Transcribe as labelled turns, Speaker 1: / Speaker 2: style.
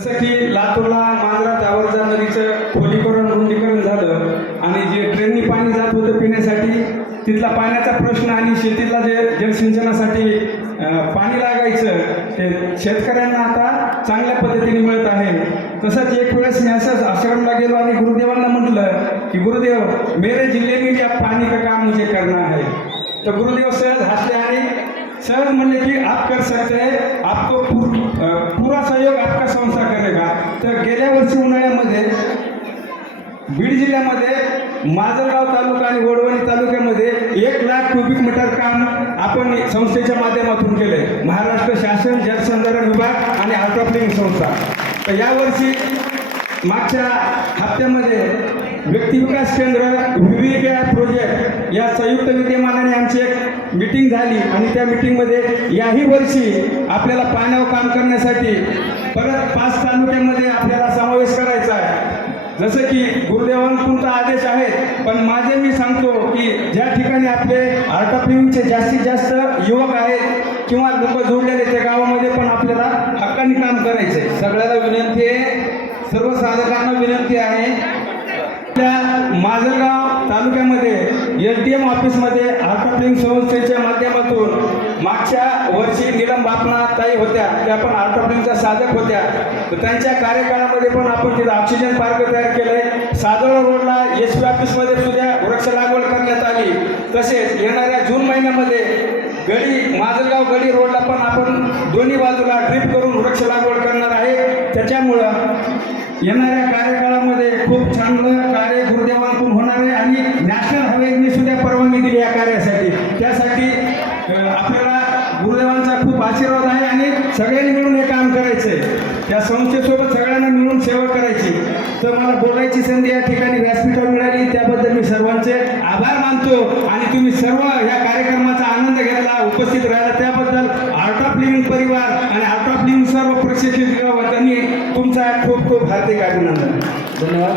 Speaker 1: जसं की लातूरला मांजरा तावरजा नदीचं खोलीकरण रुंदीकरण झालं. आणि जे ट्रेननी पाणी जात होतं पिण्यासाठी तिथला पाण्याचा प्रश्न आणि शेतीला जे जलसिंचनासाठी पाणी लागायचं ते शेतकऱ्यांना आता चांगल्या पद्धतीने मिळत आहे. तसंच एक वेळेस मी असंच आश्रमला गेलो आणि गुरुदेवांना म्हटलं की गुरुदेव मेरे जिल्हे मी भी का काम मुझे करना है? तर गुरुदेव सहज हसले आणि सर म्हणले की आप कर सकते हैं आपको पूरा सहयोग आपका संस्था करेगा. तर गेल्या वर्षी उन्हाळ्यामध्ये बीड जिल्ह्यामध्ये माजलगाव तालुका आणि वडवणी तालुक्यामध्ये एक लाख क्युबिक मीटर काम आपण संस्थेच्या माध्यमातून केले. महाराष्ट्र शासन जलसंधारण विभाग आणि आर्टॉप्लिंग संस्था. तर यावर्षी मागच्या हप्त्यामध्ये व्यक्तिविकास केंद्र व्ही प्रोजेक्ट या संयुक्त विद्यमानाने आमची एक मीटिंग झाली आणि त्या मीटिंगमध्ये याही वर्षी आपल्याला पाण्यावर काम करण्यासाठी परत पाच तालुक्यामध्ये आपल्याला समावेश करायचा आहे. जसं की गुरुदेवांकडून आदेश आहे पण माझे मी सांगतो की ज्या ठिकाणी आपले आर्ट ऑफ लिव्हिंगचे जास्तीत जास्त युवक आहेत किंवा लोक जोडलेले त्या गावामध्ये पण आपल्याला हक्काने काम करायचं आहे
Speaker 2: सगळ्याला विनंती आहे सर्व साधकांना विनंती आहे.
Speaker 1: माजलगाव तालुक्यामध्ये एस डी एम ऑफिसमध्ये आर्टॉप्लिंग संस्थेच्या माध्यमातून मागच्या वर्षी निलम बापना ताई होत्या. त्या पण आर्टॉप्लिंगच्या साधक होत्या. तर त्यांच्या कार्यकाळामध्ये पण आपण तिथं ऑक्सिजन पार्क तयार केलंय. सादोळा रोडला एस पी ऑफिसमध्ये सुद्धा वृक्ष लागवड करण्यात आली. तसेच येणाऱ्या जून महिन्यामध्ये गडी माजलगाव गडी रोडला पण आपण दोन्ही बाजूला ड्रिप करून वृक्ष लागवड करणार येणाऱ्या कार्यकाळामध्ये खूप चांगलं कार्य गुरुदेवांकडून होणार आहे आणि नॅशनल हायवेने सुद्धा परवानगी दिली या कार्यासाठी. त्यासाठी आपल्याला गुरुदेवांचा खूप आशीर्वाद आहे आणि सगळ्यांनी मिळून हे काम करायचं आहे त्या संस्थेसोबत सगळ्यांना मिळून सेवा करायची. तर मला बोलायची संधी या ठिकाणी व्यासपीठावर मिळाली. त्याबद्दल मी सर्वांचे आभार मानतो आणि तुम्ही सर्व या कार्यक्रमाचा आनंद घेतला उपस्थित राहिला. त्याबद्दल आर्ट ऑफ लिव्हिंग परिवार आणि आर्ट ऑफ लिव्हिंग सर्व प्रशिक्षित वर्गांनी तुमचा खूप खूप हार्दिक अभिनंदन.
Speaker 2: धन्यवाद.